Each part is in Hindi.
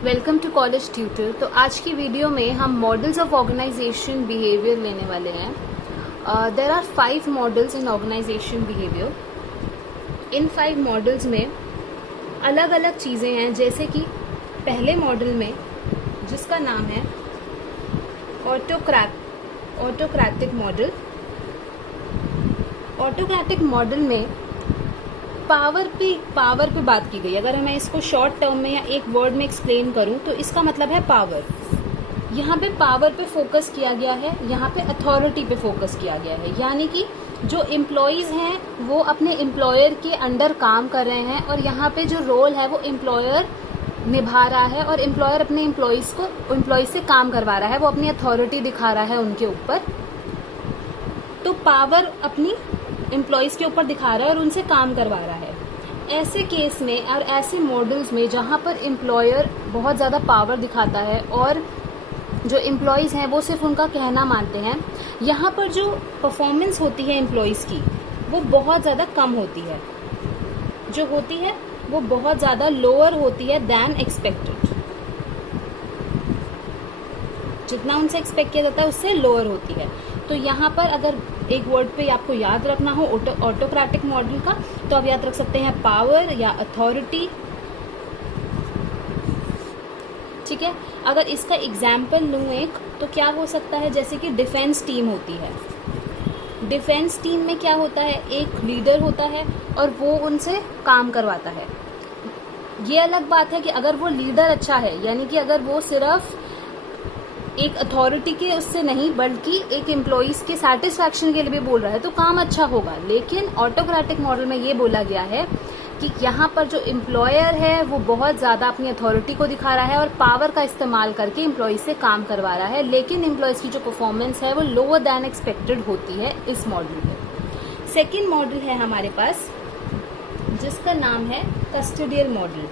Welcome to college tutor. तो आज की वीडियो में हम मॉडल्स ऑफ ऑर्गेनाइजेशन बिहेवियर लेने वाले हैं। There are 5 models in organisation behaviour. इन 5 मॉडल्स में अलग अलग चीज़ें हैं, जैसे कि पहले मॉडल में जिसका नाम है ऑटोक्रेटिक मॉडल। ऑटोक्रेटिक मॉडल में पावर पे बात की गई। अगर मैं इसको शॉर्ट टर्म में या एक वर्ड में एक्सप्लेन करूं तो इसका मतलब है पावर। यहाँ पे पावर पे फोकस किया गया है, यहाँ पे अथॉरिटी पे फोकस किया गया है। यानी कि जो एम्प्लॉयज हैं वो अपने एम्प्लॉयर के अंडर काम कर रहे हैं और यहाँ पे जो रोल है वो एम्प्लॉयर निभा रहा है और एम्प्लॉयर अपने एम्प्लॉयज से काम करवा रहा है, वो अपनी अथॉरिटी दिखा रहा है उनके ऊपर। तो पावर अपनी एम्प्लॉयज के ऊपर दिखा रहा है और उनसे काम करवा रहा है। ऐसे केस में और ऐसे मॉडल्स में जहां पर एम्प्लॉयर बहुत ज़्यादा पावर दिखाता है और जो एम्प्लॉयज हैं वो सिर्फ उनका कहना मानते हैं, यहाँ पर जो परफॉर्मेंस होती है एम्प्लॉयज की वो बहुत ज़्यादा कम होती है, जो होती है वो बहुत ज़्यादा लोअर होती है दैन एक्सपेक्टेड। जितना उनसे एक्सपेक्ट किया जाता है उससे लोअर होती है। तो यहाँ पर अगर एक वर्ड पे आपको याद रखना हो ऑटोक्रेटिक मॉडल का, तो आप याद रख सकते हैं पावर या अथॉरिटी। ठीक है, अगर इसका एग्जाम्पल लूँ एक, तो क्या हो सकता है, जैसे कि डिफेंस टीम होती है। डिफेंस टीम में क्या होता है, एक लीडर होता है और वो उनसे काम करवाता है। ये अलग बात है कि अगर वो लीडर अच्छा है, यानी कि अगर वो सिर्फ एक अथॉरिटी के उससे नहीं बल्कि एक एम्प्लॉइज के सेटिस्फैक्शन के लिए भी बोल रहा है, तो काम अच्छा होगा। लेकिन ऑटोक्रेटिक मॉडल में ये बोला गया है कि यहाँ पर जो एम्प्लॉयर है वो बहुत ज़्यादा अपनी अथॉरिटी को दिखा रहा है और पावर का इस्तेमाल करके एम्प्लॉइज से काम करवा रहा है, लेकिन एम्प्लॉइज की जो परफॉर्मेंस है वो लोअर दैन एक्सपेक्टेड होती है इस मॉडल में। सेकेंड मॉडल है हमारे पास जिसका नाम है कस्टोडियल मॉडल।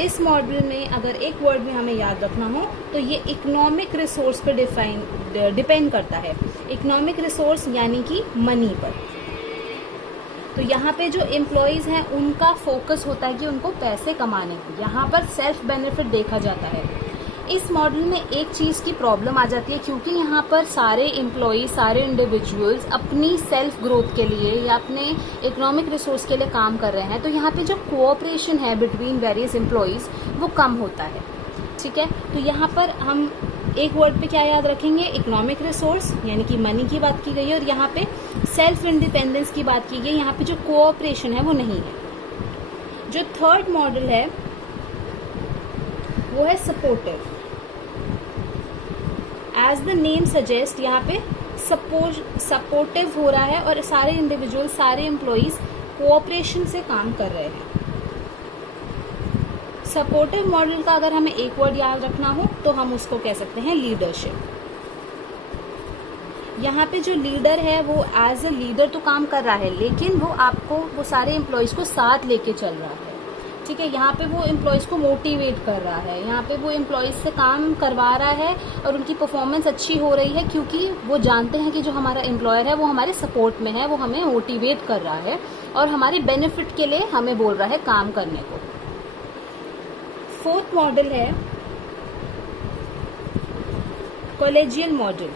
इस मॉडल में अगर एक वर्ड में हमें याद रखना हो तो ये इकोनॉमिक रिसोर्स पर डिपेंड करता है। इकोनॉमिक रिसोर्स यानी कि मनी पर। तो यहाँ पे जो एम्प्लॉयज हैं उनका फोकस होता है कि उनको पैसे कमाने की, यहाँ पर सेल्फ बेनिफिट देखा जाता है। इस मॉडल में एक चीज़ की प्रॉब्लम आ जाती है, क्योंकि यहाँ पर सारे एम्प्लॉयज, सारे इंडिविजुअल्स अपनी सेल्फ ग्रोथ के लिए या अपने इकोनॉमिक रिसोर्स के लिए काम कर रहे हैं, तो यहाँ पे जो कोऑपरेशन है बिटवीन वेरियस एम्प्लॉयज वो कम होता है। ठीक है, तो यहाँ पर हम एक वर्ड पे क्या याद रखेंगे, इकोनॉमिक रिसोर्स यानी कि मनी की बात की गई है, और यहाँ पे सेल्फ इंडिपेंडेंस की बात की गई। यहाँ पे जो कोऑपरेशन है वो नहीं है। जो थर्ड मॉडल है वो है supportive. As the name suggest, यहाँ पे सपोर्टिव हो रहा है और सारे इंडिविजुअल, सारे एम्प्लॉयज कोऑपरेशन से काम कर रहे हैं। सपोर्टिव मॉडल का अगर हमें एक वर्ड याद रखना हो तो हम उसको कह सकते हैं लीडरशिप। यहाँ पे जो लीडर है वो एज अ लीडर तो काम कर रहा है, लेकिन वो सारे एम्प्लॉयज को साथ लेके चल रहा है। ठीक है, यहाँ पे वो एम्प्लॉयज को मोटिवेट कर रहा है, यहाँ पे वो एम्प्लॉयज से काम करवा रहा है और उनकी परफॉर्मेंस अच्छी हो रही है, क्योंकि वो जानते हैं कि जो हमारा एम्प्लॉयर है वो हमारे सपोर्ट में है, वो हमें मोटिवेट कर रहा है और हमारे बेनिफिट के लिए हमें बोल रहा है काम करने को। फोर्थ मॉडल है कॉलेजियल मॉडल।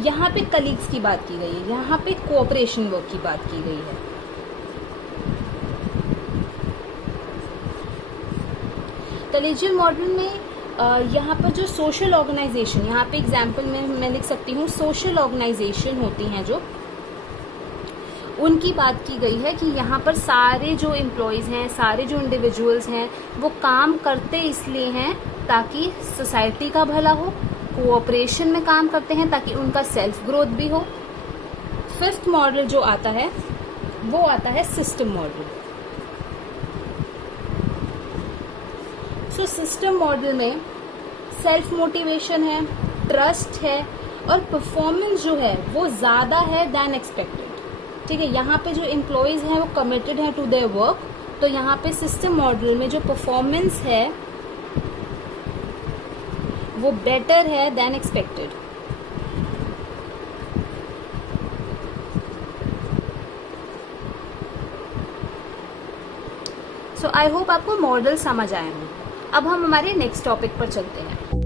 यहाँ पे कलीग्स की बात की गई है, यहाँ पे कोऑपरेशन वर्क की बात की गई है। कॉलेजियल मॉडल में यहाँ पर जो सोशल ऑर्गेनाइजेशन, यहाँ पे एग्जाम्पल में मैं लिख सकती हूँ सोशल ऑर्गेनाइजेशन होती हैं जो, उनकी बात की गई है कि यहाँ पर सारे जो एम्प्लॉयज हैं, सारे जो इंडिविजुअल्स हैं वो काम करते इसलिए हैं ताकि सोसाइटी का भला हो, कोऑपरेशन में काम करते हैं ताकि उनका सेल्फ ग्रोथ भी हो। फिफ्थ मॉडल जो आता है वो आता है system model. So system model में सेल्फ मोटिवेशन है, ट्रस्ट है और परफॉर्मेंस जो है वो ज़्यादा है दैन एक्सपेक्टेड। ठीक है, यहाँ पे जो एम्प्लॉयज़ हैं वो कमिटेड हैं टू देयर वर्क, तो यहाँ पे सिस्टम मॉडल में जो परफॉर्मेंस है वो बेटर है then expected. So I hope आपको मॉडल समझ आए हों। अब हम हमारे नेक्स्ट टॉपिक पर चलते हैं।